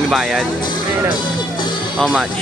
May bayad? How much?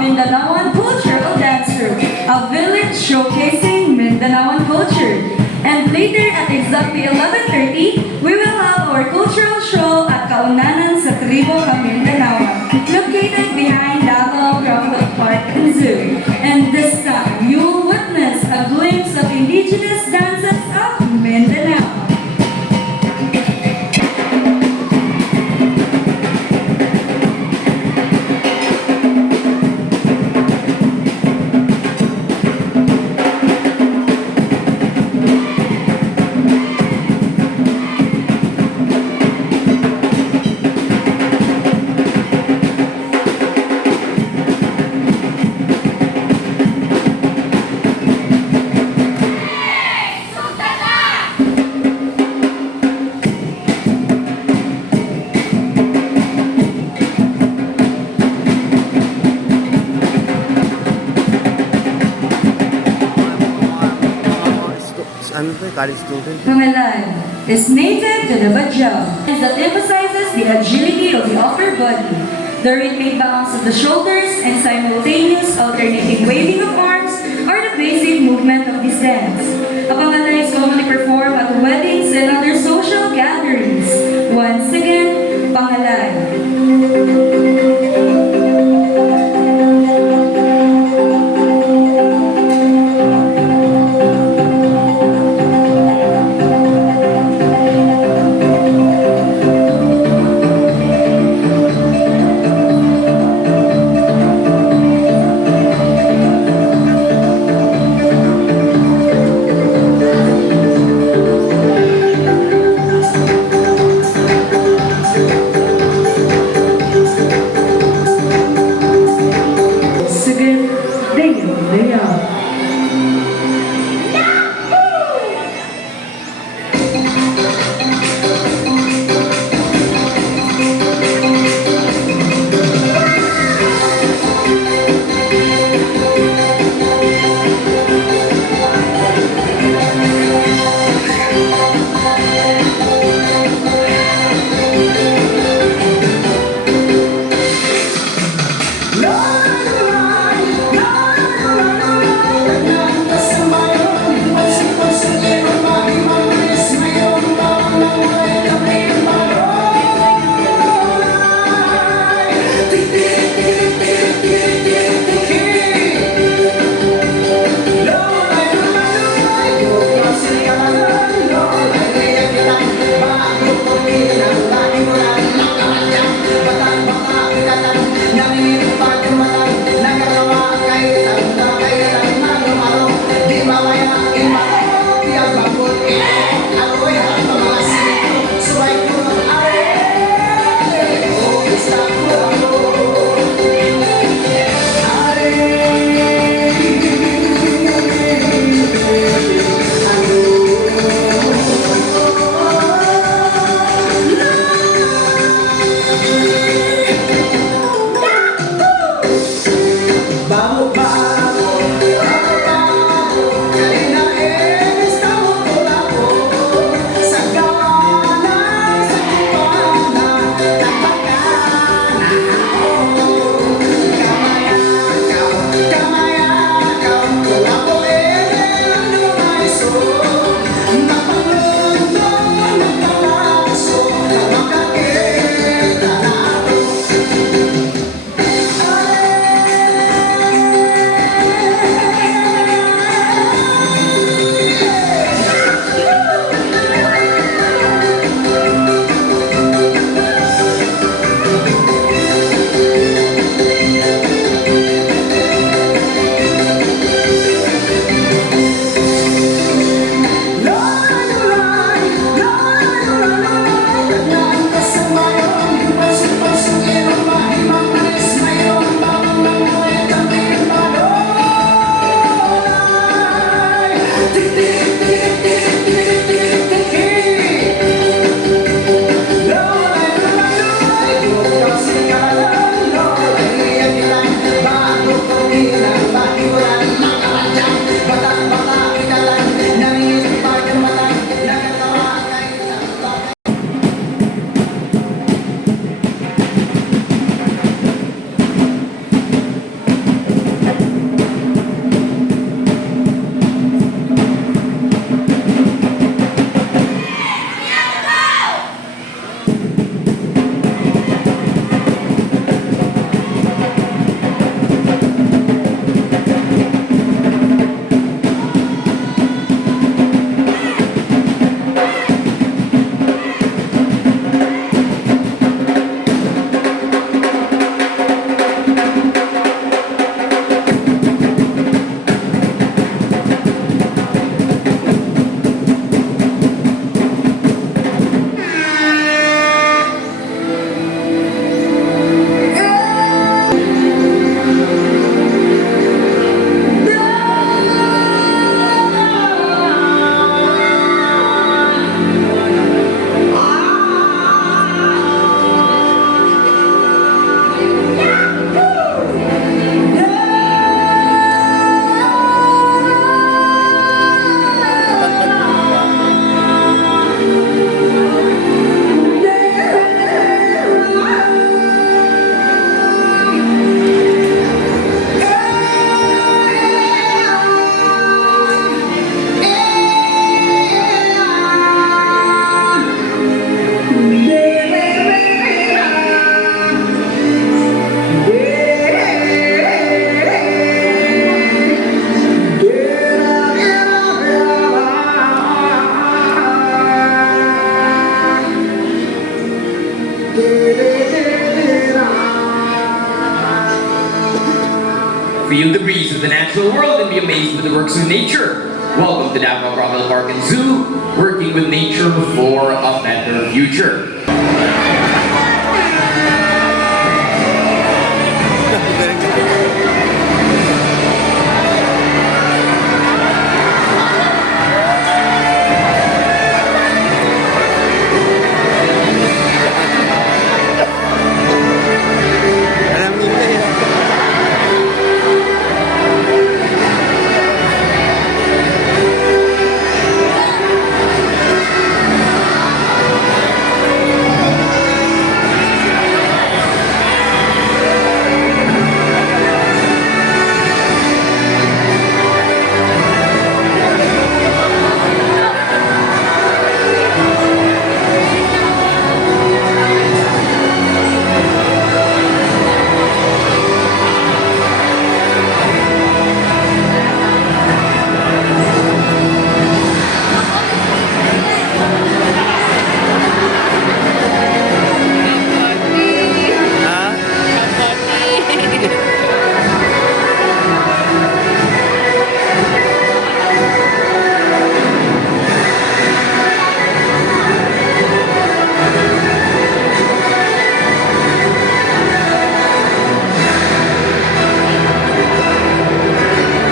Mindanaoan Cultural Dance Troupe, a village showcasing Mindanaoan culture. And later at exactly 11:30, we will have our cultural show at Kaunanan sa Tribo Kamindanaoan, located behind Davao Crocodile Park and Zoo. And this time, you will witness a glimpse of indigenous dances of Mindanao. Ano to, college student? Pangalan is native to the Bajau, that emphasizes the agility of the upper body, the rhythmic balance of the shoulders, and simultaneous alternating waving of arms are the basic movement of this dance. A pangalan is commonly performed at weddings and other social gatherings. Once again, pangalan. feel the breeze of the natural world and be amazed with the works of nature. Welcome to Davao Crocodile Park and Zoo, working with nature for a better future. Alam nila yan. Ha?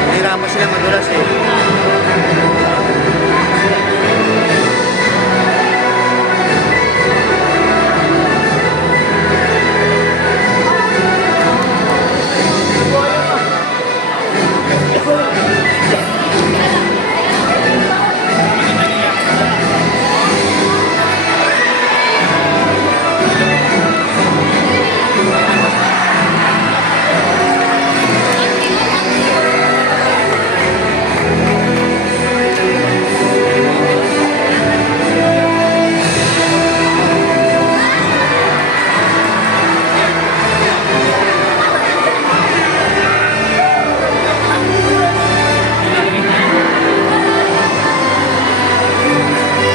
Nahirapan sila madulas eh.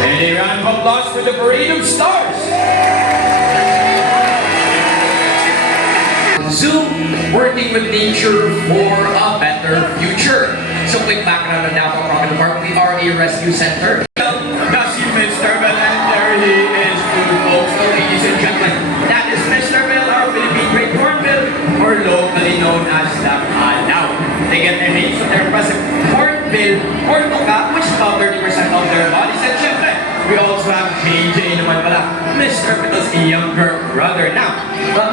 And a round of applause for the Parade of Stars. Zoom, working with nature for a better future. So quick background on Davao Crocodile Park. We are a rescue center. That's you, Mr. Bell, and there he is, good folks. So ladies and gentlemen, that is Mr. Bell, our Philippine Great Hornbill, or locally known as the Kalaw. They get their names from their impressive hornbill or tuka, which is about 30% of their bodies. And syempre, we also have JJ naman pala, Mr. Bell's younger brother. Now,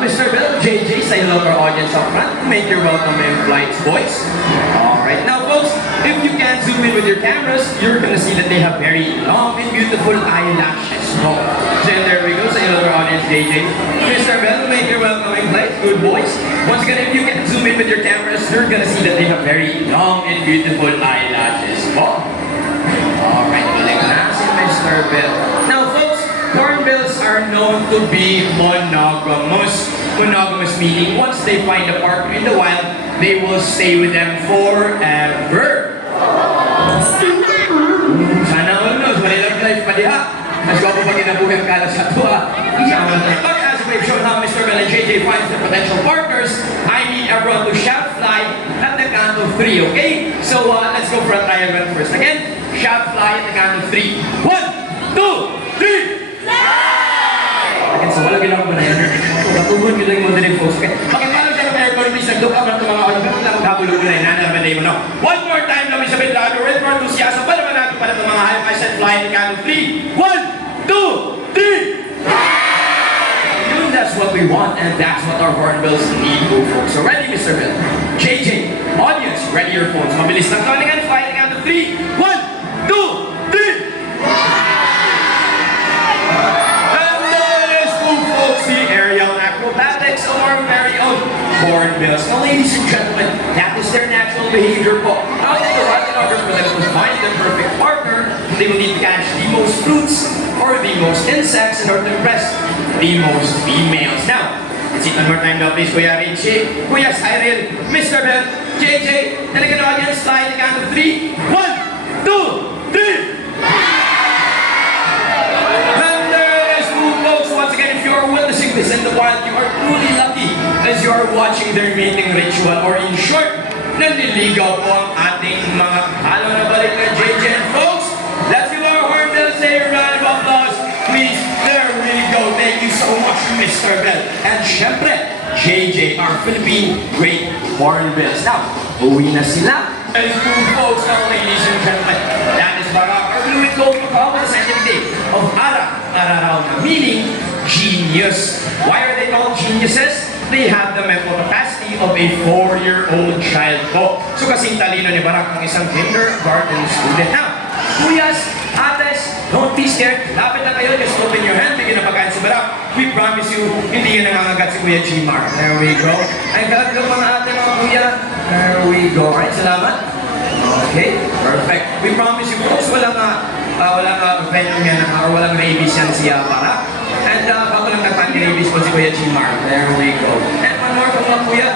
Mr. Bell, JJ, say hello to our audience up front. Make your welcome in flights, boys. Alright, now folks, if you can zoom in with your cameras, you're gonna see that they have very long and beautiful eyelashes. Oh, so there we go, say hello to our audience, JJ. Mr. Bell, make your welcome in flights, good boys. Once again, if you can zoom in with your cameras, you're gonna see that they have very long and beautiful eyelashes. Oh. Alright, galing na si Mr. Bell. Now folks, hornbills are known to be monogamous. Monogamous meaning once they find a partner in the wild, they will stay with them forever. Sana all knows, malilang life pa diha. Mas gwapo pag inabuhay ang kala sa tuwa. But as we've shown how Mr. Bell and JJ finds their potential partners, I need everyone to shout fly at the count of 3, okay? So let's go for a trial run first. Again, shout fly at the count of 3. 1, 2, 3! Again, so wala ginagawa mo na yan. Katulog nyo lang mo din folks. Okay, pakipalo siya ng aircon, please. Nag-look up ng mga audio. Kabulo mo na yun. Nanabanday mo, no? One more time lang, Isabel Lado. With more enthusiasm. Pala ba natin pala itong mga high set fly at the count of 3? 1, 2, 3! Yun, that's what we want, and that's what our hornbills need, folks. So ready, Mr. Bill? JJ, audience, ready your phones. Mabilis lang counting and fly at the count of 3. 1, 2, 3! And there is, folks, the aerial acrobatics of our very own hornbills. Now, ladies and gentlemen, that is their natural behavior po. Now, in order for them to find the perfect partner, they will need to catch the most fruits or the most insects in order to impress the most females. Now, let's see one more time now, please, Kuya Richie, Kuya Cyril, Mr. Bell, JJ, and again, audience, fly at the count of 3. 1, 2, 3! And there is food, folks. Once again, if you are witnessing this in the wild, you are truly lucky as you are watching their mating ritual, or in short, nanliligaw po ang ating mga halo na balik na JJ. And folks, let's give our Hornbill say a round of applause. Please, there we go. Thank you so much, Mr. Bell. And syempre, JJ, our Philippine Great Hornbills. Now, uwi na sila. And folks, now, ladies and gentlemen, that is Barak, our blue and gold Macau with the scientific day of Araraw, meaning genius. Why are they called geniuses? They have the mental capacity of a 4-year-old child po. So kasing talino ni Barak ang isang kindergarten student. Now, kuyas, ates, don't be scared. Lapit na kayo, just open your hand, bigyan ng pagkain si Barak. We promise you, hindi yan nangangagat si Kuya Gmar. There we go. Ay, gagawin mga ate, mga kuya. There we go. Alright, salamat. Okay, perfect. We promise you, folks, walang venom yan, or walang rabies yan siya Barak. And bago lang nagpang rabies po si Kuya Gmar. There we go. And one more po mga kuya.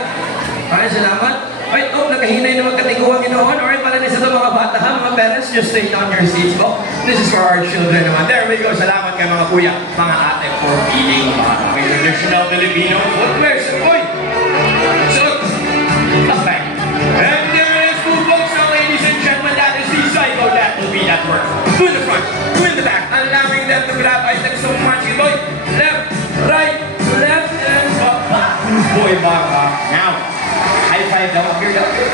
Alright, salamat. Alright, nakahinay na magkatiguan ginoon. Alright, pala na sa mga bata ha, mga parents, just stay down your seats po. This is for our children naman. There we go. Salamat kay mga kuya, mga ate for feeding mga traditional Filipino footwear. So, boy! So, okay. And there is two folks now, ladies and gentlemen. That is the cycle that will be at work. Two in the front, two in the back. Allowing them to grab items so much. Boy, left, right, left, and up. Boy, baka. Now, high five down here, down here.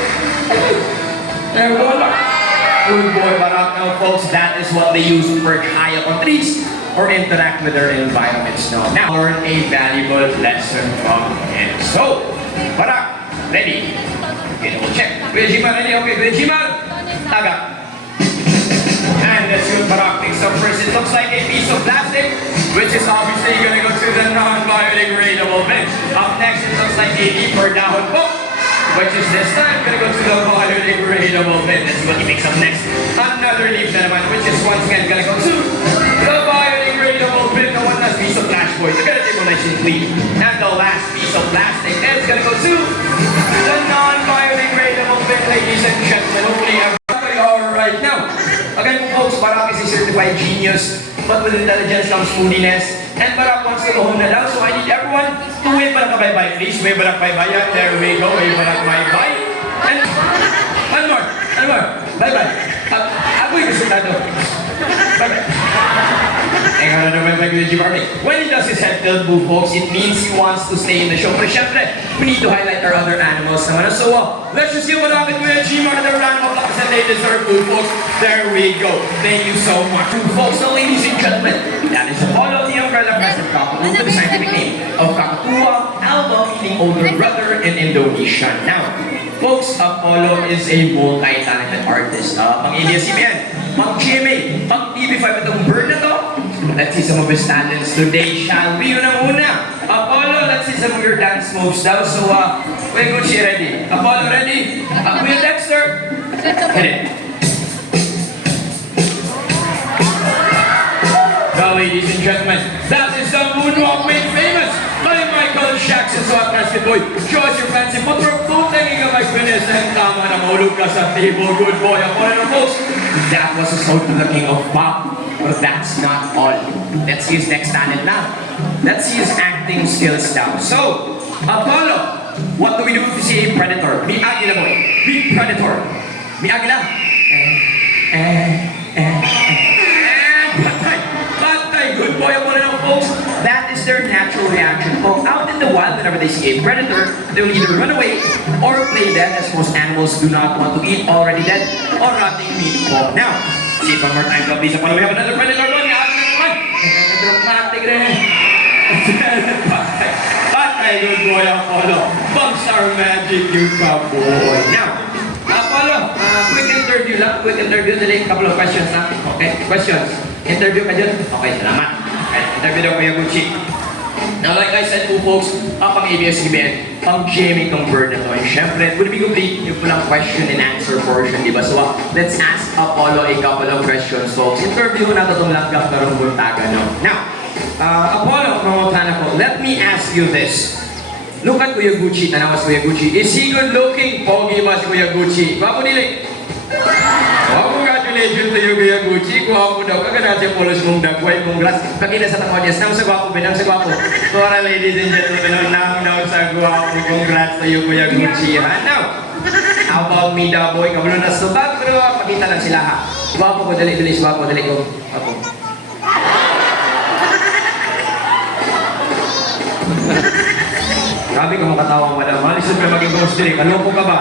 There we go. Good boy, Barak. Now, folks, that is what they use to perch high up on trees or interact with their environments. Now, learn a valuable lesson from him. So, Barak, ready? Okay, we'll check. Kuya Gmar, ready? Okay, Kuya Gmar, taga. And let's see what Barak picks up first. It looks like a piece of plastic, which is obviously going to go to the non-biodegradable bin. Up next, it looks like a deeper dahon book, which is this time going to go to the biodegradable bin. Let's see what he picks up next. Another leaf na naman, which is once again going to go to the biodegradable bin. The one last piece of flash boys. They're going to take one nice and clean. And the last piece of plastic is going to go to the non-biodegradable bin, ladies and gentlemen. Hopefully everybody all right now. Again po folks, Barak is a certified genius, but with intelligence comes moodiness. And Barak wants to go home na lang, so I need everyone to wave Barak bye-bye, please. Wave Barak bye-bye. There we go, wave Barak bye-bye. And one more. Bye-bye. Ako'y resultado. Bye-bye. When he does his head tilt move, folks, it means he wants to stay in the show. But syempre, we need to highlight our other animals naman. So, let's just give Barak and Kuya Gmar the round of applause that they deserve, folks. There we go. Thank you so much. Folks, now, ladies and gentlemen, that is Apollo, the umbrella present Kakatu, with the scientific name of Kakatua, Alba, meaning older brother in Indonesian. Now, folks, Apollo is a multi-talented artist. Pang-ABS-CBN, pang-GMA, pang-TV5 itong bird na to. Let's see some of his talents today, shall we? Unang-una, Apollo, let's see some of your dance moves now. So, Kuya Gucci, ready? Apollo, ready? Kuya Dexter, hit it. Now, ladies and gentlemen, that is the moonwalk made famous by Michael Jackson. So, at Basket Boy, show us your fancy footwork. Don't thinking of my goodness, and tama na mahulog ka sa table. Good boy, Apollo, folks. That was a song to the king of pop. But that's not all. Let's see his next talent now. Let's see his acting skills now. So, Apollo, what do we do if you see a predator? Be agila boy. Be predator. Be agila. Patay. Good boy, Apollo now, folks. That is their natural reaction. Oh, out in the wild, whenever they see a predator, they will either run away or play dead, as most animals do not want to eat already dead or rotting meat. Oh, now, see it one more time, please. Apollo, we have another predator. Patay, good boy, Apollo. Bumps our magic, you cowboy. Now, Apollo, quick interview lang. Quick interview. Dali, couple of questions lang. Okay, questions. Interview ka dyan? Okay, salamat. Okay, interview daw Kuya Gucci. Now, like I said po folks, pang ABS-CBN, pang GMA itong bird na to. And syempre, would be complete yung pulang question and answer portion, di ba? So, let's ask Apollo a couple of questions, folks. Interview na itong langgap na rumbuntaga, no? Now, Apollo, mamutana po, let me ask you this. Look at Kuya Gucci, tanawas Kuya Gucci. Is he good looking? Pogi ba si Kuya Gucci? Wapo nili? Congratulations to you, Kuya Gucci. Kuha po daw. Kagana siya polos mong dagway. Congrats. Pagkita sa audience. Nang sa gwapo, binang sa gwapo. Kora, ladies and gentlemen, nang sa gwapo. Congrats to you, Kuya Gucci. Now, How about me, da boy? Kabalo na sa bag, pero pakita lang sila ha. Wapo ko, dali, bilis, wapo, dali ko. Wapo. Grabe ka makatawa, madam. Malisod ka maging ghost dili. Kaloko ka ba?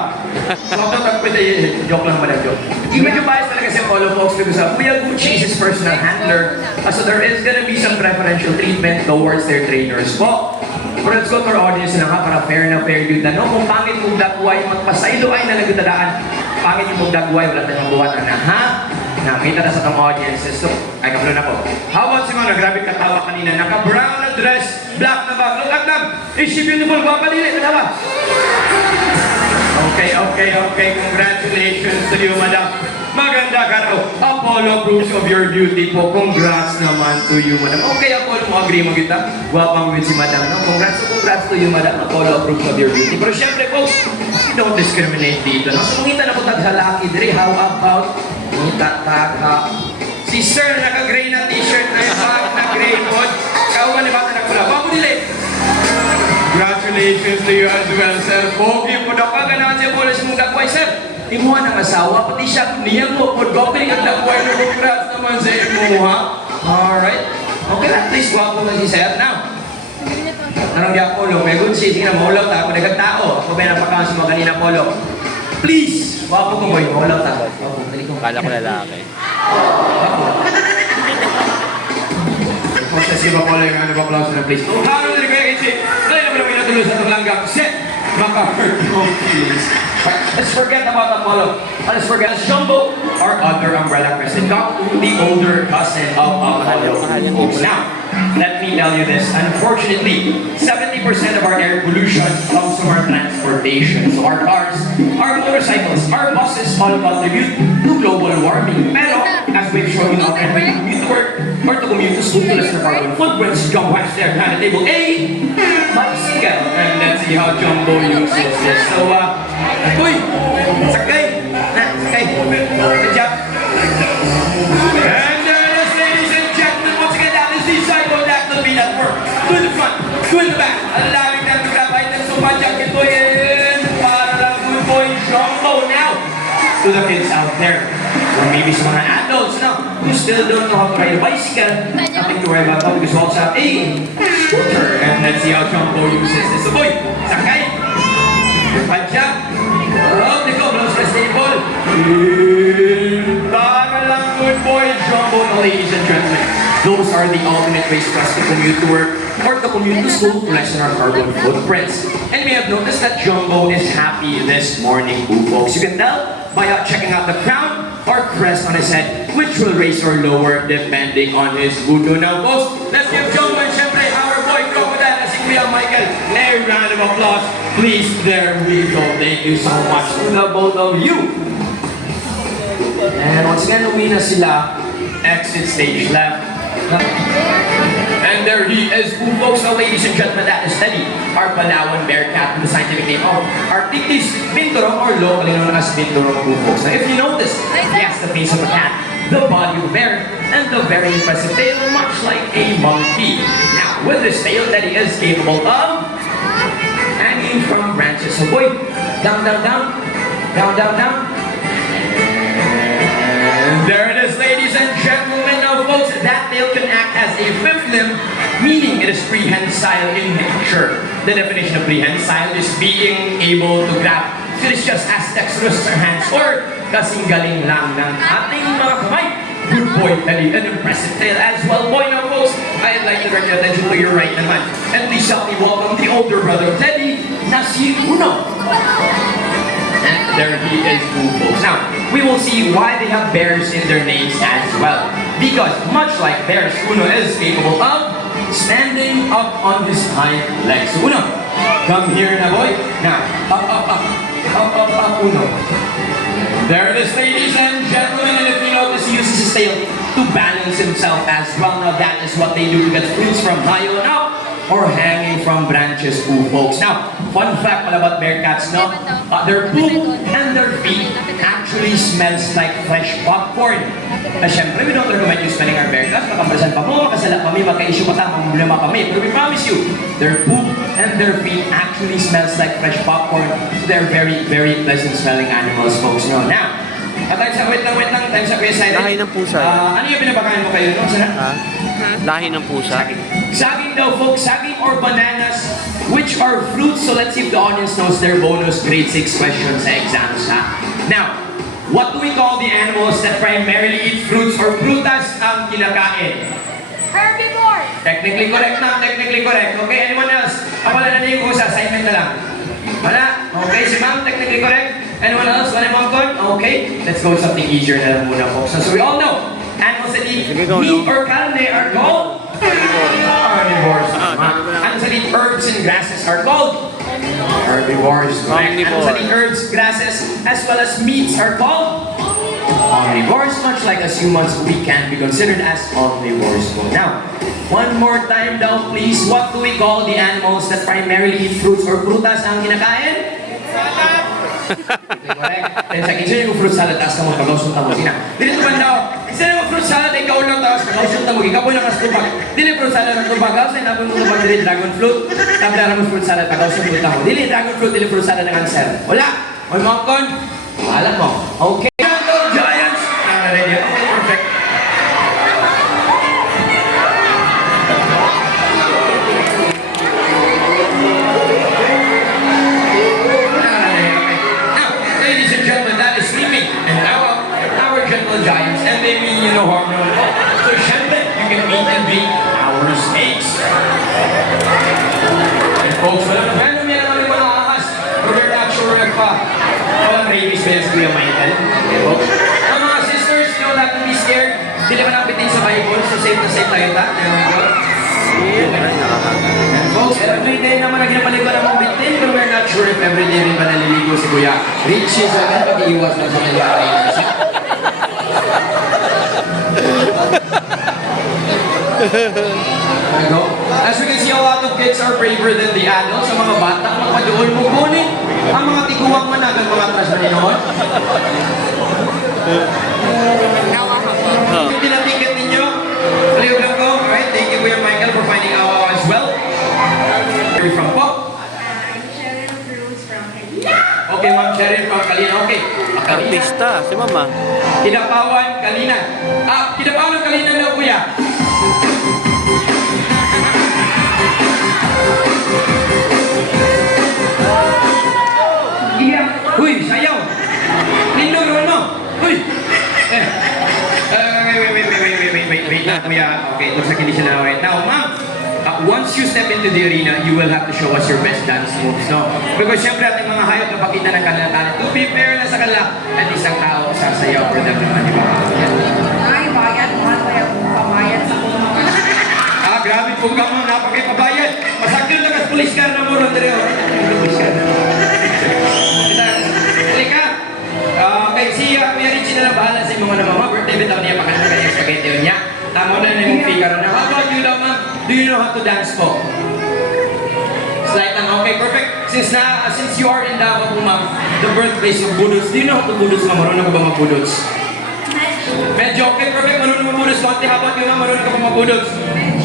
Wapo tagpita joke lang, madam, joke. Medyo bias talaga si Apollo, folks, because Kuya Gucci is his personal handler. So there is gonna be some preferential treatment towards their trainers po. Pero let's go to our audience na nga para fair na fair yun. Tanong kung pangit mong dagway, magpasaylo ay na nagdadaan. Pangit yung mong dagway, wala tayong buhat na, ha? Nakita na sa itong audiences. So, ay, kablo na po. How about si Mano? Grabe katawa kanina. Naka-brown na dress, black na bag. Look at them! Is she beautiful? Guwapa nila. Katawa. Okay. Congratulations to you, madam. Maganda ka raw. Apollo proves of your beauty po. Congrats naman to you, madam. Okay, Apollo, mo agree mo kita. Guwapang with si madam, no? Congrats to you, madam. Apollo approves of your beauty. Pero syempre, folks, we don't discriminate dito, no? So, mungita na po tag sa laki, Dre. How about tag si sir naka-gray na t-shirt na yung bag na gray po. Kauban ni bata nagpula. Bago nila. Congratulations to you as well, sir. Pogi po na paganahan siya po na si mong dagway, sir. Imuha ng asawa, pati siya niya mo po. Goping ang dagway na congrats naman sa imuha. Alright. Okay, at least wapo na si sir. Now, narang di Apollo, may good sige na maulaw ta. Kung nagagtao, ako ba napakahan sa mga kanina, Apollo? Please! Wapo ko boy, maulaw ta. Wapo, dali ko. Kala ko lalaki. Let's give Apollo yung round of applause na please. Oh, how do you get it? Dali naman namin natuloy sa itong langgam. Set! Maka-hurt mo, please. Let's forget about Apollo. Let's forget Jumbo, our other umbrella president, the older cousin of Apollo. Now, let me tell you this. Unfortunately, 70% of our air pollution comes from our transportation. So our cars, our motorcycles, our buses all contribute to global warming. Pero, as we've shown you now, when we commute to work or to commute to school, to less the carbon footprints, Jumbo has there on the table A, bicycle. And let's see how Jumbo uses this. So, uy, sakay. Sakay. Good job. And there it is, ladies and gentlemen. Once again, that is the Psychodactyl beat at work. To the front, to the back. Allowing them to grab items so much ang ito in para lang good boy Jumbo now. To the kids out there. Or maybe some mga adults now who still don't know how to ride a bicycle. Nothing to worry about because we also have a scooter. And let's see how Jumbo uses this. So boy, sakay. Good job. Oh, they go, blows the stable. Para lang good boy Jumbo, ladies and gentlemen. Those are the ultimate ways for us to commute to work or to commute to school to lessen our carbon footprints. And we have noticed that Jumbo is happy this morning, folks. You can tell by checking out the crown or crest on his head, which will raise or lower depending on his mood. Now, folks, let's give Jumbo and syempre our boy Crocodile as Kuya Michael a round of applause. Please, there we go. Thank you so much to the both of you. And once again, uwi na sila. Exit stage left. And there he is, folks. Now, ladies and gentlemen, that is Teddy, our Palawan Bearcat, with the scientific name of Arctictis binturong, or locally known as binturong, folks. Now, if you notice, he has the face of a cat, the body of a bear, and the very impressive tail, much like a monkey. Now, with this tail, Teddy is capable of hanging from branches. So, boy, down, down, down, down, down, down. And there it is, ladies and gentlemen. Now, folks, that tail can act as a fifth limb, meaning it is prehensile in nature. The definition of prehensile is being able to grab. It is just as dexterous as our hands or kasing galing lang ng ating mga kamay. Good boy, Teddy, an impressive tail as well. Boy, now, folks, I'd like to direct your attention to your right naman. And please help me welcome the older brother of Teddy, na si Uno. And there he is, folks. Now, we will see why they have bears in their names as well. Because much like bears, Uno is capable of standing up on his hind legs. So, Uno, come here na, boy. Now, up, up, up. Up, up, up, Uno. There it is, ladies and gentlemen. And if you notice, he uses his tail to balance himself as well. Now, that is what they do to get fruits from high on up or hanging from branches, folks. Now, fun fact about bearcats, no? Their poop and their feet actually smells like fresh popcorn. Na syempre, we don't recommend you smelling our bearcats. Makambrasan pa mo, makasala pa may magka-issue pa tayo, problema kami. But we promise you, their poop and their feet actually smells like fresh popcorn. So they're very, very pleasant smelling animals, folks. No? Now, time sa, wait lang, time sa Kuya Siren. Lahi ng pusa. Ano yung pinapakain mo kayo? No? Sana? Ha? Lahi ng pusa. Saging daw, folks. Saging or bananas, which are fruits. So let's see if the audience knows their bonus grade 6 questions sa exams. Ha? Now, what do we call the animals that primarily eat fruits or prutas ang kinakain? Herbivore! Technically correct na, technically correct. Okay, anyone else? Kapala na yung usa, assignment na lang. Wala? Okay, si ma'am, technically correct. Anyone else? Wala ma'am kon? Okay, let's go with something easier na lang muna, folks. So we all know, animals that eat Sige, go, meat no? or carne are called carnivores. Animals that eat herbs and grasses are called herbivores. Animals that eat herbs, grasses, as well as meats are called omnivores. Much like as humans, we can be considered as omnivores. Now, one more time daw, please. What do we call the animals that primarily eat fruits or prutas ang kinakain? Correct. 10 seconds yun yung fruit salad, tapos ka mo, pag-ausong tamo. Sina, dili ito ba daw, isa na fruit salad, ikaw ulang tapos pag-ausong tamo, ikaw po nakas tubag. Dili fruit salad ang tubag, kasi nabon mo tubag, dili dragon fruit, tablara mo fruit salad, pag-ausong tamo. Dili dragon fruit, dili fruit salad ng answer. Wala! All mga kon, alam mo. Okay. Giants! Ready? Okay, perfect. Ladies and gentlemen, that is sleeping. And now, our gentle giants, and they mean you no harm, no harm. So, syempre, you can meet and beat our snakes. And folks, walang random yan naman yung malakas. But we're not sure if walang rabies ba yan sa Kuya Michael. Okay, folks. Ang mga sisters, you don't have to be scared. Hindi naman napitin sa Bible, so safe na safe tayo ta. There we go. And folks, everyday naman na ginapaligo ng mga bitin, but we're not sure if everyday rin ba naliligo si Kuya Richie. So, agad pag-iiwas lang sa kanya. Ano? As we can see, a lot of kids are braver than the adults. Sa mga bata, magpadoon mo kunin. Ang mga tiguang managal, mga atras na ninoon. Tinatiket ninyo. Baliw lang ko. Alright, thank you Kuya Michael for finding out as well. Where are you from po? Sharon Cruz from Kalina. Okay, Ma'am Cheryl from Kalina. Okay. Kalina. Artista, si mama. Kidapawan, Kalina. Kidapawan, Kalina na Kuya. Uy, sayaw! Lindo naman mo! Uy! Wait lang, Kuya. Okay, looks like hindi siya na right now. Ma'am, once you step into the arena, you will have to show us your best dance moves, no? Because syempre ating mga hayop na pakita ng kanilang talent. To be fair na sa kanila, at isang tao sasayaw for them naman, di ba? Ay, bayan, mahal ko yung pamayan sa kumama. Grabe po ka mga napakaipabayad. Masakil lang as police car na mo ron dere. Police car. Halika. Okay, si Kuya Richie na lang bahala sa mga mga birthday bitaw niya pakanta kanya spaghetti niya. Tama na yung figure na. How about you daw, ma'am? Do you know how to dance po? Slide lang. Okay, perfect. Since you are in Davao po, ma'am, the birthplace of Budots, do you know how to Budots, ma'am? Marunong ka ba mag-Budots? Medyo okay, perfect. Marunong mag-Budots. Konti habang yun, ma'am, marunong ka ba mag-Budots?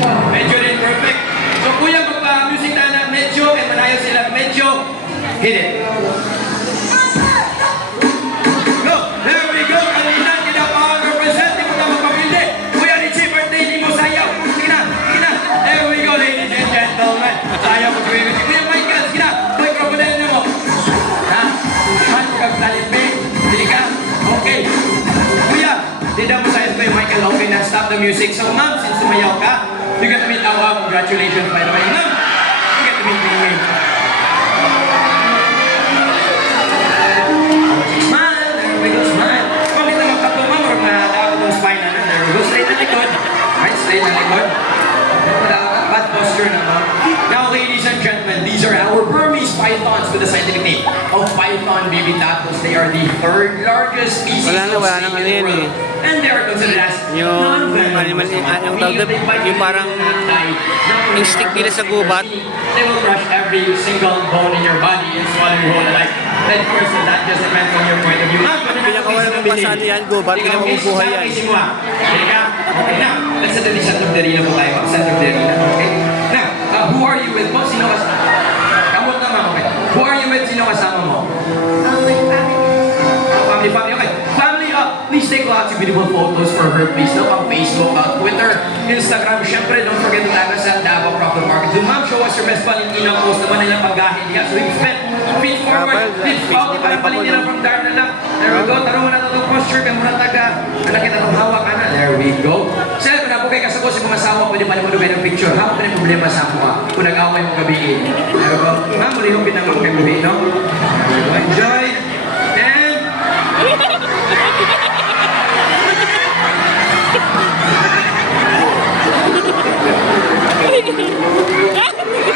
Medyo rin, perfect. So, kuya, magpa-music tayo na medyo, and manayo sila, medyo, hit it. Go! There we go! Kanina, kinapahang representing mo na magpapildi. Kuya Richie, birthday ni mo, sayaw. Sige na, sige na. There we go, ladies and gentlemen. Sayaw mo, Kuya Richie. Kuya Michael, sige na. Microphone na mo. Ha? Man, kagtalipin. Sige ka. Okay. Kuya, tidak mo sayang Kuya Michael. Okay na, stop the music. So, ma'am, since sumayaw ka, you get to meet our congratulations by the way. Ma'am, you get to meet me. Smile, there we go, smile. Kung dito magkapto, ma'am, huwag na tawag ng spine na. There we go, straight na likod. Right, straight na likod. Bad posture na, ma'am. Now, ladies and gentlemen, these are our Burmese pythons with the scientific name of Python babytatos. They are the third largest species Wala of nang snake in the alien world. And they are considered as Yung animal, yung tawag doon, yung parang instinct nila sa gubat. They will crush every single bone in your body and swallow your whole life. Then of course, that just depends on your point of view. Pinakawalan ng basali yan, go. Ba't pinakamubuhay yan? Okay, now, let's set the center of the arena po tayo. Center of the arena, okay? Now, who are you with mo? Sino kasama? Kamot naman, okay. Who are you with? Sino kasama mo? My family. Family, okay. Family, please take lots of beautiful photos for her, please. No, on Facebook, Twitter, Instagram. Syempre, don't forget to tag us at Davao Proctor Market. So, ma'am, show us your best Valentina post naman nilang paggahin niya. So, we spent feet forward, feet forward, parang Valentina from Darna lang. There we go. Tarungan na itong posture, kaya muna taga. Anak kita itong hawak, ana. There we go. Sir, kung na po kayo kasabos, yung mga asawa, pwede pa naman ng picture. Hawak pa rin problema sa ako, kung nag-away mo gabi. There we go. Ma'am, muli yung pinamang kayo gabi, no? There we go. Enjoy. And...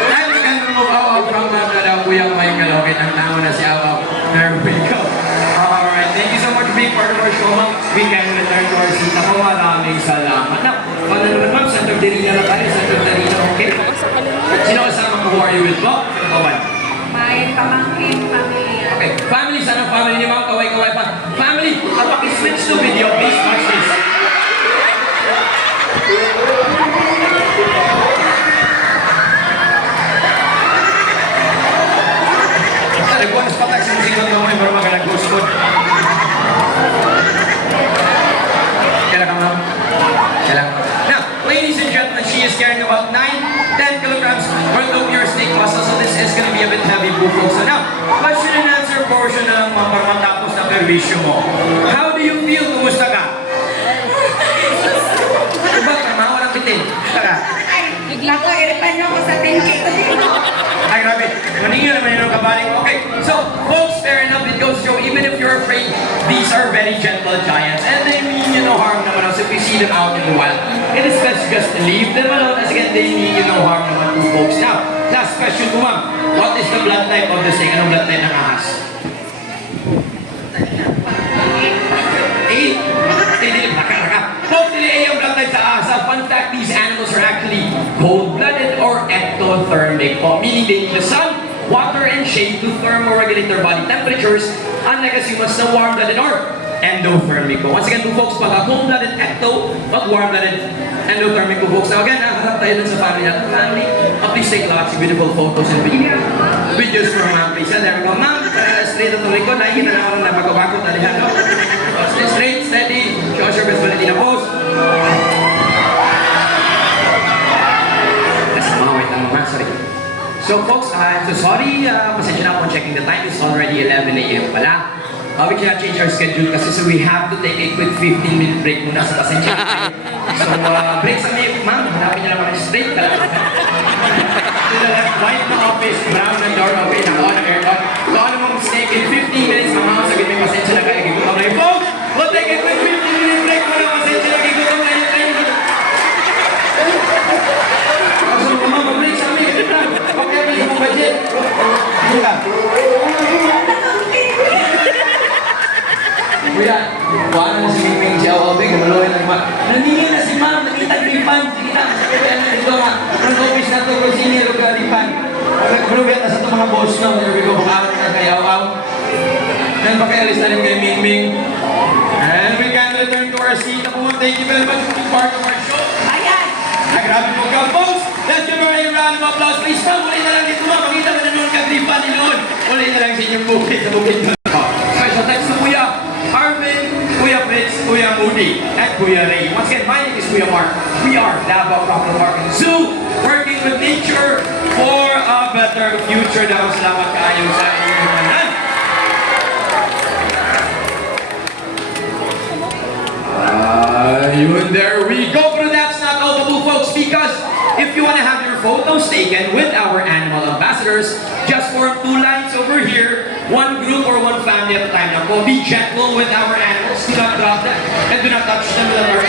Dahil we can remove Awaw from Kuyang May Kalokit. Ang tao na si Awaw. There we go. Alright, thank you so much for being part of our show, ma'am. We can return to our seat. Ako, maraming salamat. Now, paano naman, ma'am? Center of the arena na tayo. Center of the arena, okay? Sino kasama mo? Who are you with, Bob? Kawan. My pamangkin, pamilya. Okay, family, sana family ni ma'am. Kaway-kaway pa. Family, pakiswitch to video, please. Watch this. Nagbukas pa tayo sa musikot mo pero magandang food. Kaya ka ma'am? Kaya lang. Now, ladies and gentlemen, she is carrying about 9-10 kilograms worth of pure snake muscle, so this is gonna be a bit heavy po folks. So now, question and answer portion na lang ma'am para matapos na perwisyo mo. How do you feel? Kumusta ka? Diba? Tamawa ng bitin. Taka. Naku, iripan niyo ako sa 10K. Ay, grabe. Maningin naman yun ang kabaling. Okay, so, folks, fair enough. It goes to show, even if you're afraid, these are very gentle giants. And they mean you no harm naman else if you see them out in the wild. It is best just to leave them alone. As again, they mean you no harm naman to folks. Now, last question to ma'am. What is the blood type of the snake? Anong blood type ng ahas? Eh? Hindi, raka. Folks, nila yung blood type sa ahas. Fun fact, these animals are actually cold-blooded or ectothermic po, meaning they need the sun, water, and shade to thermoregulate their body temperatures, unlike as humans na warm-blooded or endothermic po. Once again po folks, pag cold-blooded ecto, pag warm-blooded endothermic po folks. Now again, harap tayo dun sa family natin. Family, please take lots of beautiful photos and videos from ma'am, please. And there we go. Ma'am, straight at the likod, nakikita na ako na pagkabakot na lihan. Stay straight, steady, show us your best Valentina pose. Sorry. So folks, I'm so sorry. Pasensya na ako checking the time. It's already 11 a.m. pala. We cannot change our schedule kasi so we have to take a quick 15-minute break muna sa pasensya na tayo. So break sa may, ma'am, hanapin niyo naman straight. To the left, white na office, brown na door, okay, naka-on ang aircon. So ano mong snake in 15 minutes, mama, sagit may pasensya na kayo. Gigutom na yun. Folks, we'll take a quick 15-minute break muna. Pasensya na gigutom na yun. So mama, mag-break sa amin. Okay, balik mo budget. Kuya, buwan na si Mingming si Awaw Beng, naluhin na naman. Naningin na si ma'am, nakita-gripan. Sige na, kaya na dito nga. Front office na ito, kung sino gripan. Malugat na sa ito mga boss na. There we go, bukawat na kay Awaw. Then pakialis na rin kay Mingming. And we can return to our seat. Thank you very much for being part of our show. Ayan! Grabe po ka, folks! Let's give her a round of applause, please. Ma'am, uli na lang dito, ma'am. Makita mo na noon kagripan ni noon. Uli na lang sa inyong bukid sa bukid. Special thanks to Kuya Arvin, Kuya Fritz, Kuya Moody, and Kuya Ray. Once again, my name is Kuya Mark. We are Davao Proctor Market Zoo, working with nature for a better future. Daw salamat kaayo sa inyong manan. There we go. But that's not all, folks, because if you want to have your photos taken with our animal ambassadors, just form 2 lines over here, 1 group or 1 family at a time. Now, be gentle with our animals. Do not drop them and do not touch them with our